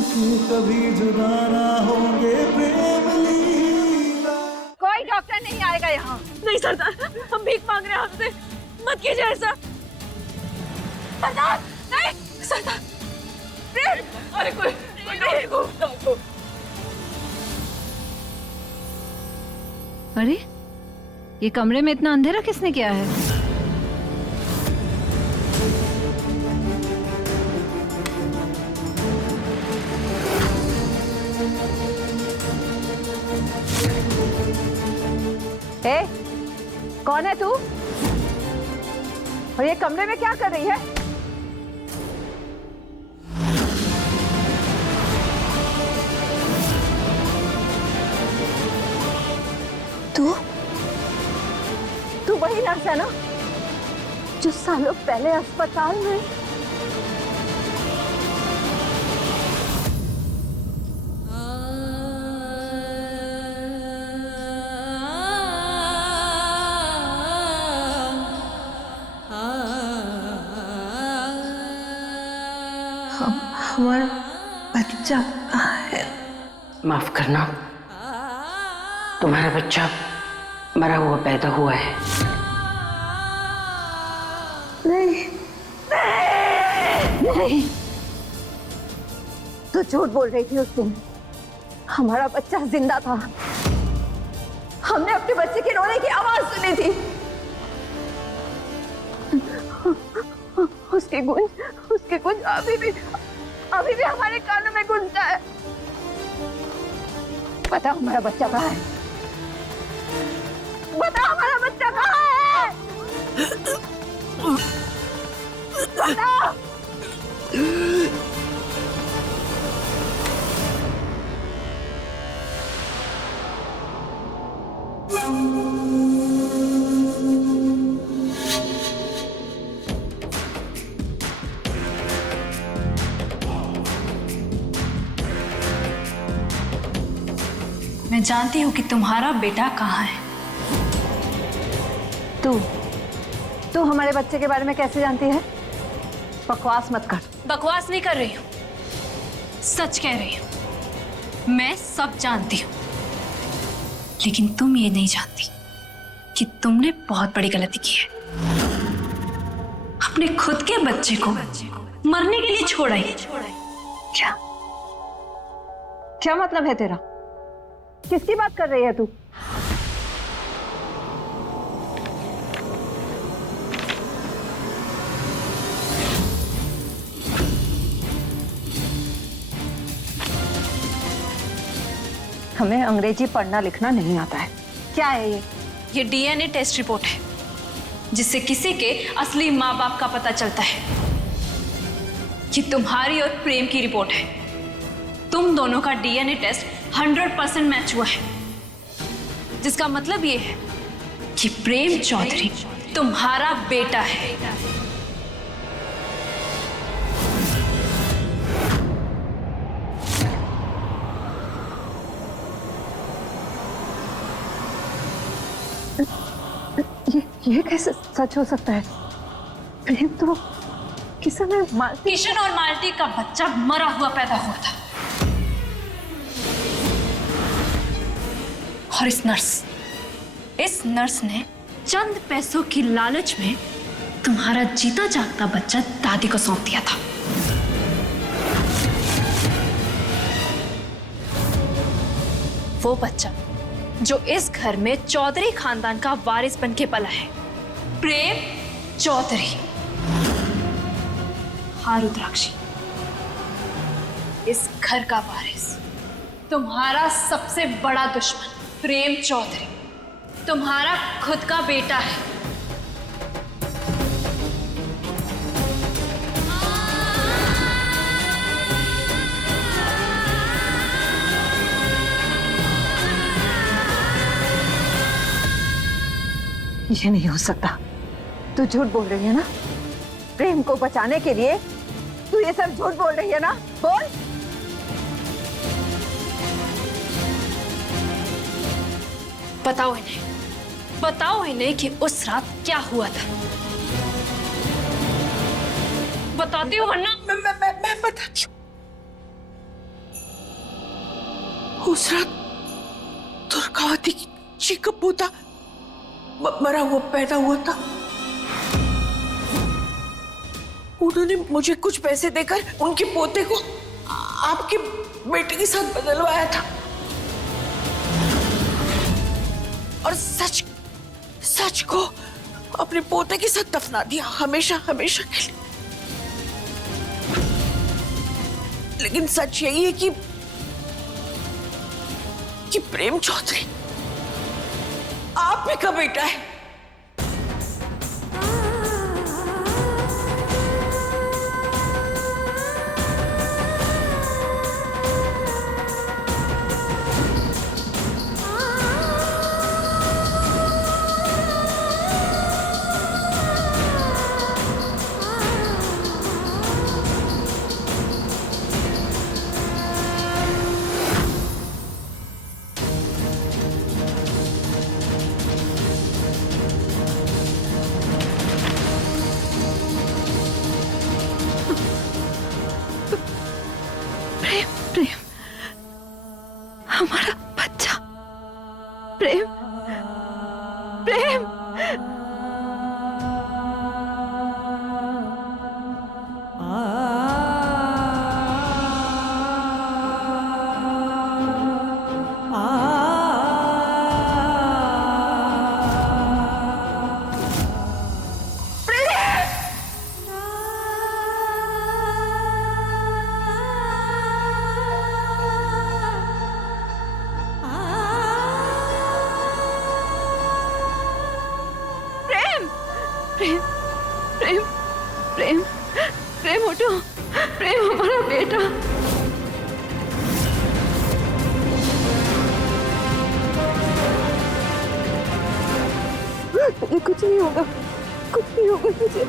कि कभी जुदा ना होंगे प्रेम लीला। कोई डॉक्टर नहीं आएगा यहाँ। नहीं सरदार, हम भीख मांग रहे हैं आपसे, मत कीजिए ऐसा। सरदार नहीं, सरदार प्रेम, अरे कोई नहीं। अरे ये कमरे में इतना अंधेरा किसने किया है? ए, कौन है तू? और ये कमरे में क्या कर रही है? तू वही नर्स है ना जो सालों पहले अस्पताल में? हमारा बच्चा कहाँ है? माफ करना, तुम्हारा बच्चा मरा हुआ पैदा हुआ है। नहीं, नहीं, तू झूठ बोल रही थी उस दिन। हमारा बच्चा जिंदा था। हमने अपने बच्चे के रोने की आवाज सुनी थी। उसकी गूंज अभी भी हमारे कानों में गूंजता है। बता हमारा बच्चा कहाँ है? बता हमारा बच्चा कहाँ है? बता। मैं जानती हूँ कि तुम्हारा बेटा कहाँ है। तू हमारे बच्चे के बारे में कैसे जानती है? बकवास मत कर। बकवास नहीं कर रही हूँ, सच कह रही हूँ। मैं सब जानती हूँ, लेकिन तुम ये नहीं जानती कि तुमने बहुत बड़ी गलती की है। अपने खुद के बच्चे को मरने के लिए छोड़ा ही। क्या मतलब है तेरा? किसकी बात कर रही है तू? हमें अंग्रेजी पढ़ना लिखना नहीं आता है। क्या है ये? ये डीएनए टेस्ट रिपोर्ट है, जिससे किसी के असली माँ बाप का पता चलता है। ये तुम्हारी और प्रेम की रिपोर्ट है। तुम दोनों का डीएनए टेस्ट 100% मैच हुआ है, जिसका मतलब ये है कि प्रेम चौधरी तुम्हारा बेटा है। ये कैसे सच हो सकता है? प्रेम तो किशन और मालती का बच्चा मरा हुआ पैदा हुआ था। और इस नर्स ने चंद पैसों की लालच में तुम्हारा जीता जागता बच्चा दादी को सौंप दिया था। वो बच्चा जो इस घर में चौधरी खानदान का वारिस बनके पला है, प्रेम चौधरी। हाँ रुद्राक्षी, इस घर का वारिस तुम्हारा सबसे बड़ा दुश्मन प्रेम चौधरी तुम्हारा खुद का बेटा है। ये नहीं हो सकता। तू झूठ बोल रही है ना? प्रेम को बचाने के लिए तू ये सब झूठ बोल रही है ना? बोल। बताओ इन्हें कि उस रात क्या हुआ था। बताती हो वरना मैं बताती हूँ। उस रात दुर्गावती जी का पोता मरा हुआ पैदा हुआ था। उन्होंने मुझे कुछ पैसे देकर उनके पोते को आपके बेटे के साथ बदलवाया था और सच सच को अपने पोते के साथ दफना दिया, हमेशा हमेशा के लिए। लेकिन सच यही है कि प्रेम चौधरी आप भी का बेटा है। प्रेम, हमारा बच्चा प्रेम, प्रेम। प्रेम, प्रेम, प्रेम, प्रेम उठो, प्रेम हमारा बेटा। तुझे कुछ नहीं होगा, कुछ नहीं होगा तुझे।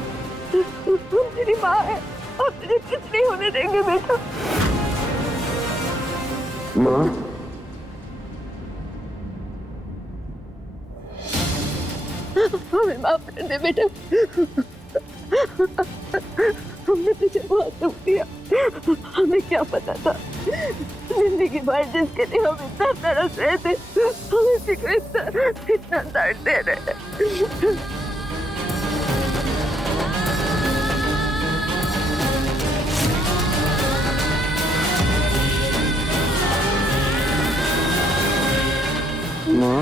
हम तेरी माँ है, हम तुझे कुछ नहीं होने देंगे बेटा। माँ, हमें माफ कर दे बेटा, हमने तुझे बहुत दुख दिया। हमें क्या पता था जिंदगी भर जिसके लिए हम इतना तरस रहे थे, हम इसी को इतना दर्द दे रहे हैं। माँ,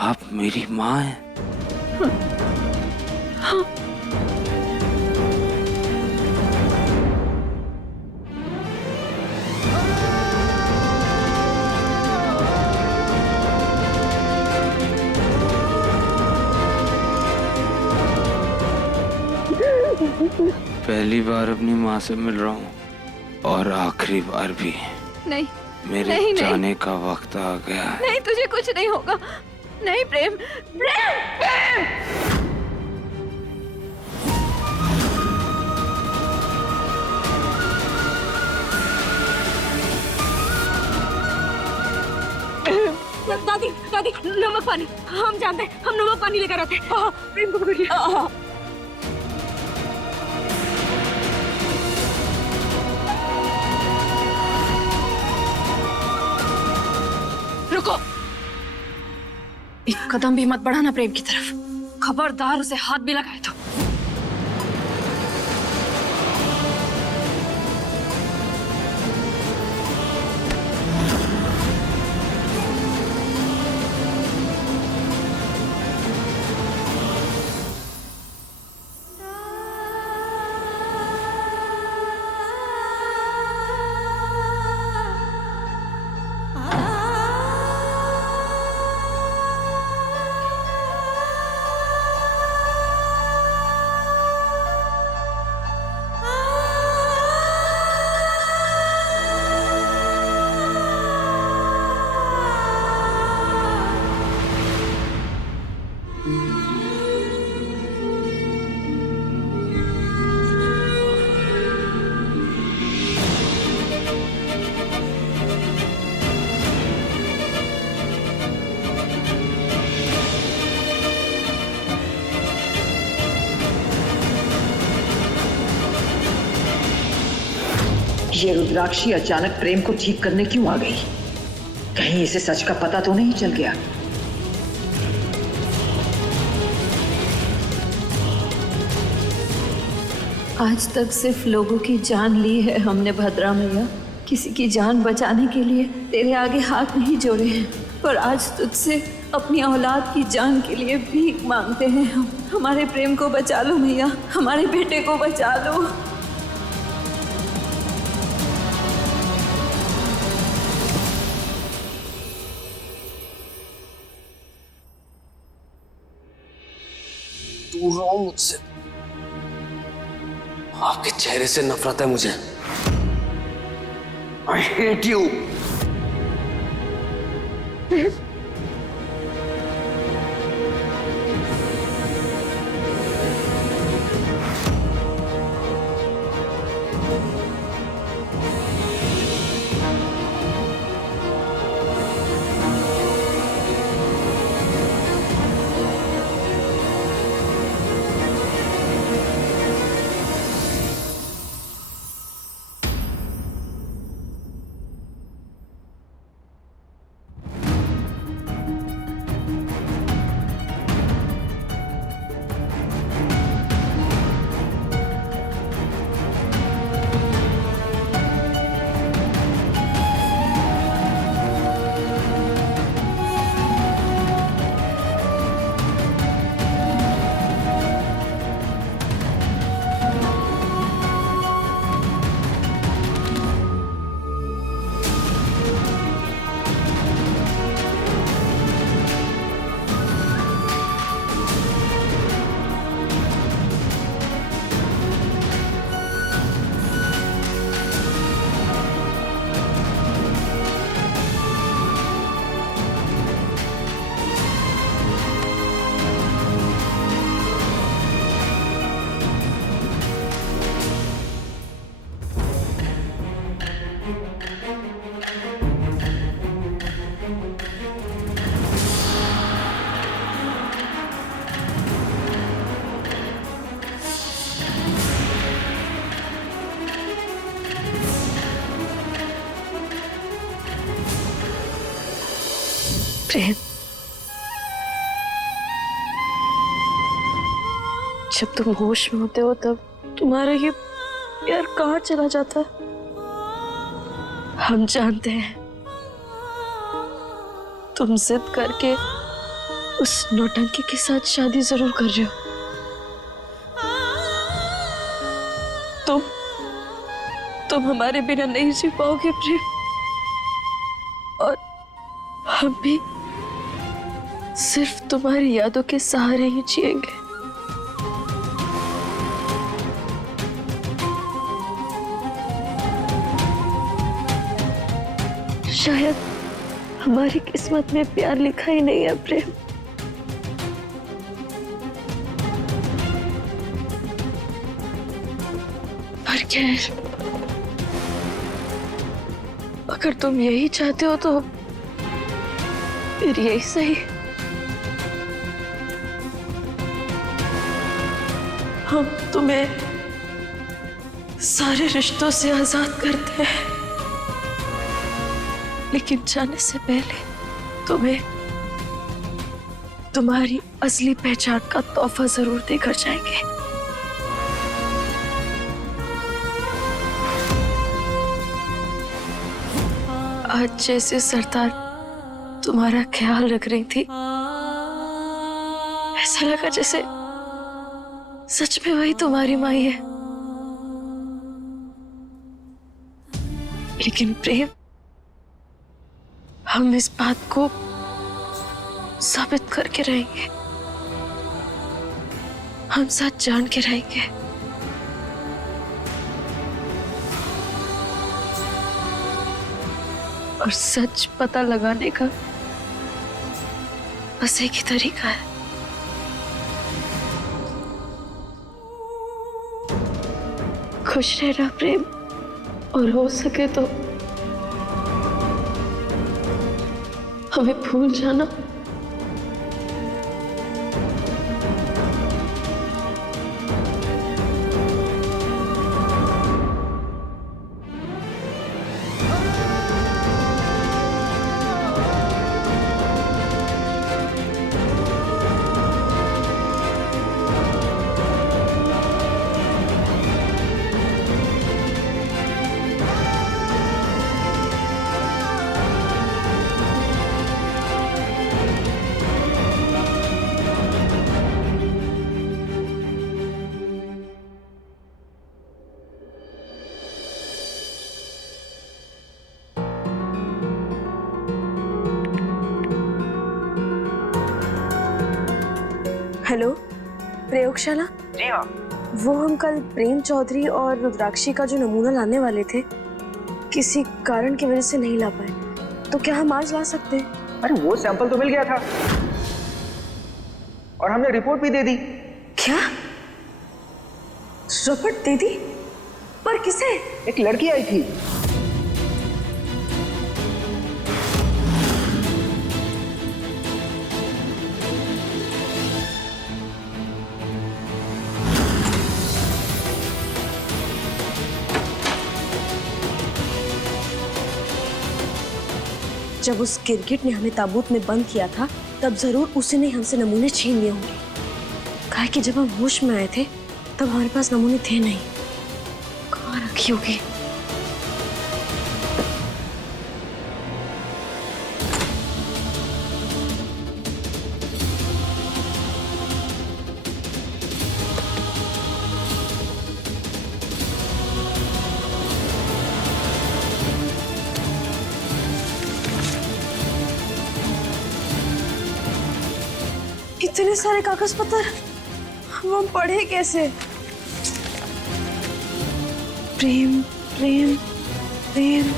आप मेरी माँ हैं? हाँ। पहली बार अपनी माँ से मिल रहा हूँ और आखिरी बार भी। नहीं, मेरे नहीं, जाने नहीं। का वक्त आ गया है। नहीं, तुझे कुछ नहीं होगा। नहीं प्रेम, प्रेम, प्रेम। दादी, दादी, नमक पानी। हम जानते हैं, हम नमक पानी लेकर आते हैं। प्रेम को पकड़िए। रुको, एक कदम भी मत बढ़ाना प्रेम की तरफ। खबरदार उसे हाथ भी लगाए तो। ये रुद्राक्षी अचानक प्रेम को ठीक करने क्यों आ गई? कहीं इसे सच का पता तो नहीं चल गया? आज तक सिर्फ लोगों की जान ली है हमने भद्रा मैया। किसी की जान बचाने के लिए तेरे आगे हाथ नहीं जोड़े हैं, पर आज तुझसे अपनी औलाद की जान के लिए भीख मांगते हैं हम। हमारे प्रेम को बचा लो मैया, हमारे बेटे को बचा लो। दूर रहो मुझसे। आपके चेहरे से नफरत है मुझे। I hate you. प्रेम, जब तुम होश में होते हो तब तुम्हारा ये प्यार कहाँ चला जाता है? हम जानते हैं तुम जिद करके उस नौटंकी के साथ शादी जरूर कर रहे हो। तुम हमारे बिना नहीं जी पाओगे प्रेम, और हम भी सिर्फ तुम्हारी यादों के सहारे ही जिएंगे। शायद हमारी किस्मत में प्यार लिखा ही नहीं है प्रेम। पर खैर, अगर तुम यही चाहते हो तो फिर यही सही। हम तुम्हें सारे रिश्तों से आजाद करते हैं, लेकिन जाने से पहले तुम्हें तुम्हारी असली पहचान का तोहफा जरूर देकर जाएंगे। आज जैसे सरदार तुम्हारा ख्याल रख रही थी, ऐसा लगा जैसे सच में वही तुम्हारी माई है। लेकिन प्रेम, हम इस बात को साबित करके रहेंगे। हम सच जान के रहेंगे। और सच पता लगाने का बस एक ही तरीका है। खुश रहना प्रेम, और हो सके तो हमें भूल जाना। हेलो, प्रयोगशाला। जी हाँ। वो हम कल प्रेम चौधरी और रुद्राक्षी का जो नमूना लाने वाले थे, किसी कारण की वजह से नहीं ला पाए, तो क्या हम आज ला सकते हैं? अरे वो सैंपल तो मिल गया था और हमने रिपोर्ट भी दे दी। क्या रिपोर्ट दे दी? पर किसे? एक लड़की आई थी। जब उस गिरगिट ने हमें ताबूत में बंद किया था, तब जरूर उसी ने हमसे नमूने छीन लिए होंगे। कहा कि जब हम होश में आए थे तब हमारे पास नमूने थे नहीं। कहाँ रखी होगी? इतने सारे कागज पत्र हम पढ़े कैसे? प्रेम प्रेम प्रेम।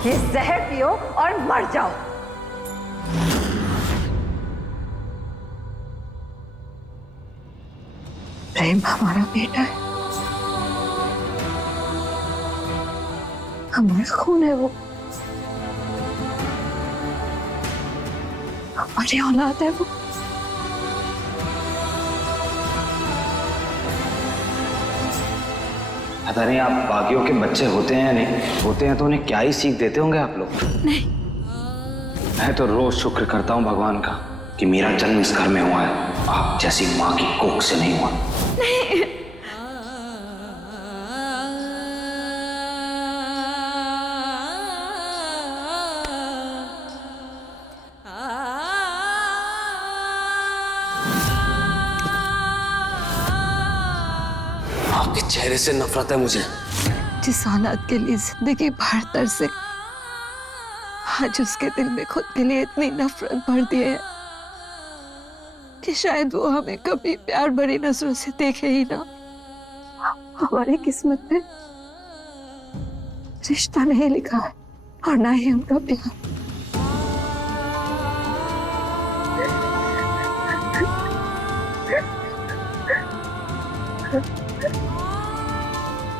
ये जहर पियो और मर जाओ। प्रेम हमारा बेटा है, हमारा खून है, वो हमारी औलाद है। वो पता नहीं आप बाकियों के बच्चे होते हैं या नहीं होते हैं, तो उन्हें क्या ही सीख देते होंगे आप लोग। नहीं, मैं तो रोज शुक्र करता हूँ भगवान का कि मेरा जन्म इस घर में हुआ है, आप जैसी माँ की कोख से नहीं हुआ। नहीं। आपके चेहरे से नफरत है मुझे। जिस औलाद के लिए जिंदगी भर तरसे, आज उसके दिल में खुद के लिए इतनी नफरत भर दी है कि शायद वो हमें कभी प्यार भरी नजरों से देखे ही ना। हमारी किस्मत में रिश्ता नहीं लिखा है और ना ही उनका प्यार।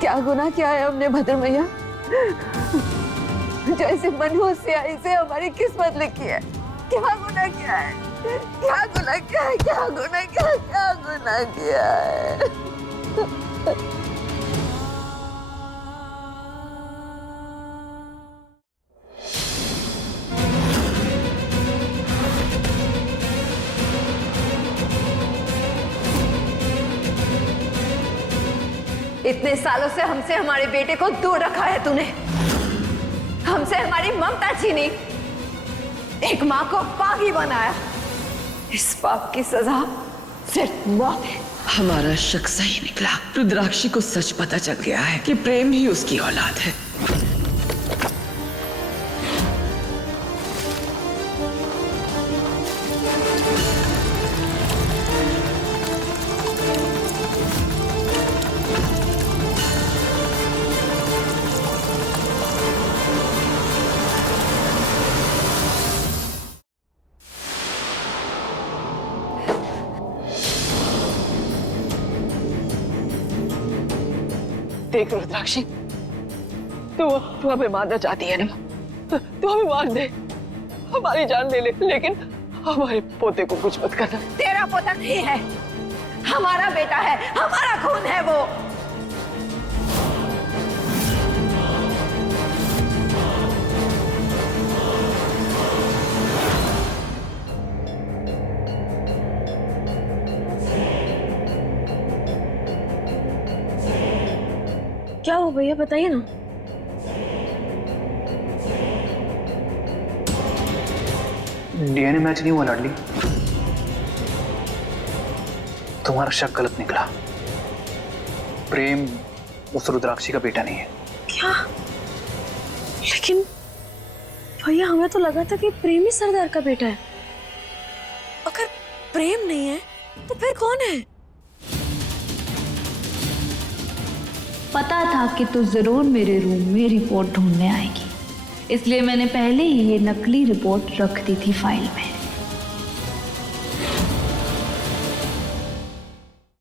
क्या गुनाह किया है हमने भद्र मैया, जैसे मनहूस स्याही से हमारी किस्मत लिखी है? क्या गुनाह किया है? क्या गुनाह किया है? क्या गुनाह किया है? क्या गुनाह किया है? इतने सालों से हमसे हमारे बेटे को दूर रखा है तूने, हमसे हमारी ममता छीनी, एक माँ को बागी बनाया। इस पाप की सजा सिर्फ मौत है। हमारा शक सही निकला। रुद्राक्षी को सच पता चल गया है कि प्रेम ही उसकी औलाद है। देख रुद्राक्षी, तू हमें मारना चाहती है ना, तू हमें मार दे, हमारी जान ले ले, लेकिन हमारे पोते को कुछ मत करना। तेरा पोता नहीं है, हमारा बेटा है, हमारा खून है वो। क्या हो भैया, बताइए ना। डीएनए मैच नहीं हुआ लाडली, तुम्हारा शक गलत निकला। प्रेम उस रुद्राक्षी का बेटा नहीं है। क्या? लेकिन भैया हमें तो लगा था कि प्रेम ही सरदार का बेटा है। अगर प्रेम नहीं है तो फिर कौन है? पता था कि तू जरूर मेरे रूम में रिपोर्ट ढूंढने आएगी, इसलिए मैंने पहले ही ये नकली रिपोर्ट रख दी थी फाइल में।